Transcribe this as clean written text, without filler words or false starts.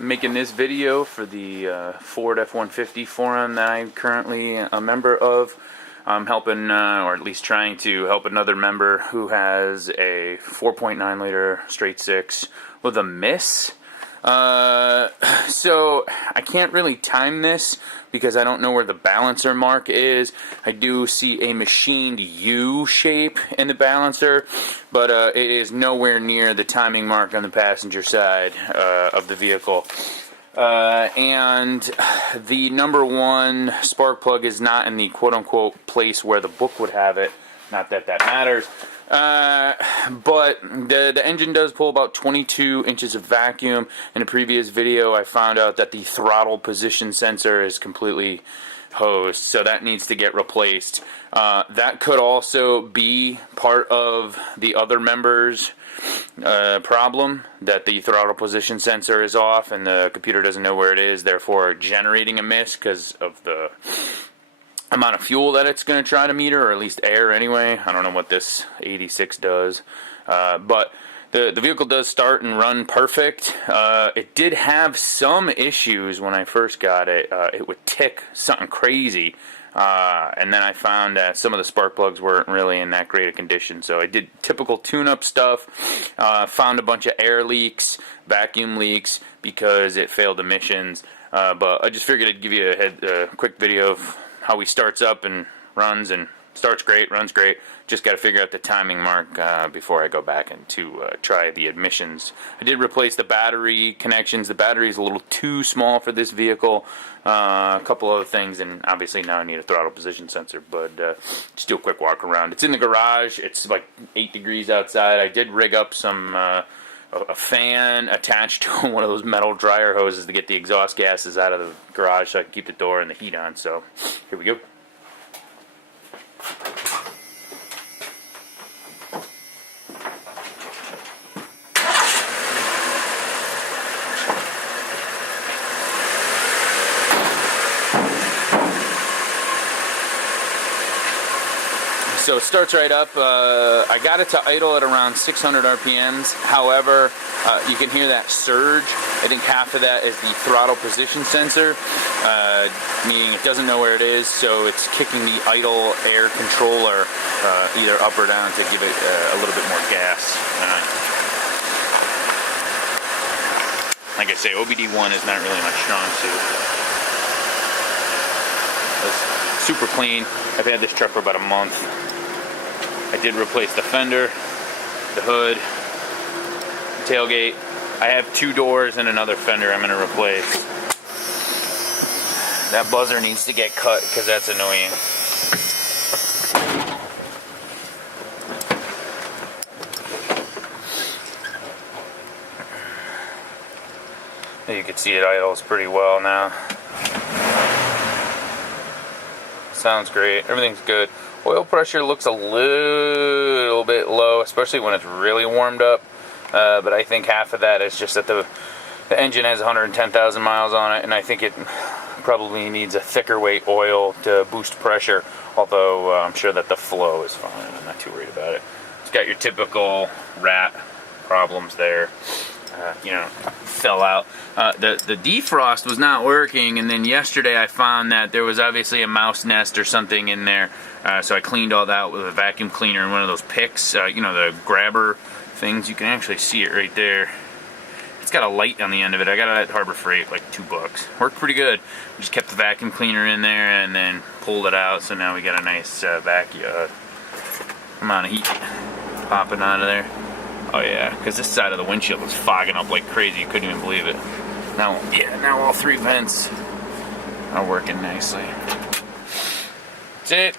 making this video for the Ford F-150 forum that I'm currently a member of. I'm helping, or at least trying to help another member who has a 4.9 liter straight six with a miss. So I can't really time this because I don't know where the balancer mark is. I do see a machined U shape in the balancer, but it is nowhere near the timing mark on the passenger side of the vehicle. And the number one spark plug is not in the quote-unquote place where the book would have it. Not that that matters. But the engine does pull about 22 inches of vacuum. In a previous video, I found out that the throttle position sensor is completely hosed, so that needs to get replaced. That could also be part of the other members' problem, that the throttle position sensor is off and the computer doesn't know where it is, therefore generating a miss because of the amount of fuel that it's going to try to meter, or at least air anyway. I don't know what this 86 does, but the vehicle does start and run perfect. It did have some issues when I first got it. It would tick something crazy, and then I found that some of the spark plugs weren't really in that great a condition, so I did typical tune-up stuff. Found a bunch of air leaks, vacuum leaks, because it failed emissions, but I just figured I'd give you a quick video of how he starts up and runs, and starts great, runs great. Just got to figure out the timing mark before I go back and to try the emissions. I did replace the battery connections. The battery is a little too small for this vehicle. A couple other things, and obviously now I need a throttle position sensor, but just do a quick walk around. It's in the garage. It's like 8 degrees outside. I did rig up some a fan attached to one of those metal dryer hoses to get the exhaust gases out of the garage so I can keep the door and the heat on. So here we go. So it starts right up. I got it to idle at around 600 RPMs. However, you can hear that surge. I think half of that is the throttle position sensor, meaning it doesn't know where it is, so it's kicking the idle air controller either up or down to give it a little bit more gas. Like I say, OBD1 is not really my strong suit. It's super clean. I've had this truck for about a month. I did replace the fender, the hood, the tailgate. I have 2 doors and another fender I'm going to replace. That buzzer needs to get cut because that's annoying. You can see it idles pretty well now. Sounds great. Everything's good. Oil pressure looks a little bit low, especially when it's really warmed up. But I think half of that is just that the engine has 110,000 miles on it, and I think it probably needs a thicker weight oil to boost pressure. Although I'm sure that the flow is fine. I'm not too worried about it. It's got your typical rat problems there. Fell out. The defrost was not working, and then yesterday I found that there was obviously a mouse nest or something in there, so I cleaned all that out with a vacuum cleaner and one of those picks, the grabber things. You can actually see it right there. It's got a light on the end of it. I got it at Harbor Freight, like $2. Worked pretty good. We just kept the vacuum cleaner in there and then pulled it out, so now we got a nice amount of heat popping out of there. Oh yeah, because this side of the windshield was fogging up like crazy. You couldn't even believe it. Now all 3 vents are working nicely. That's it.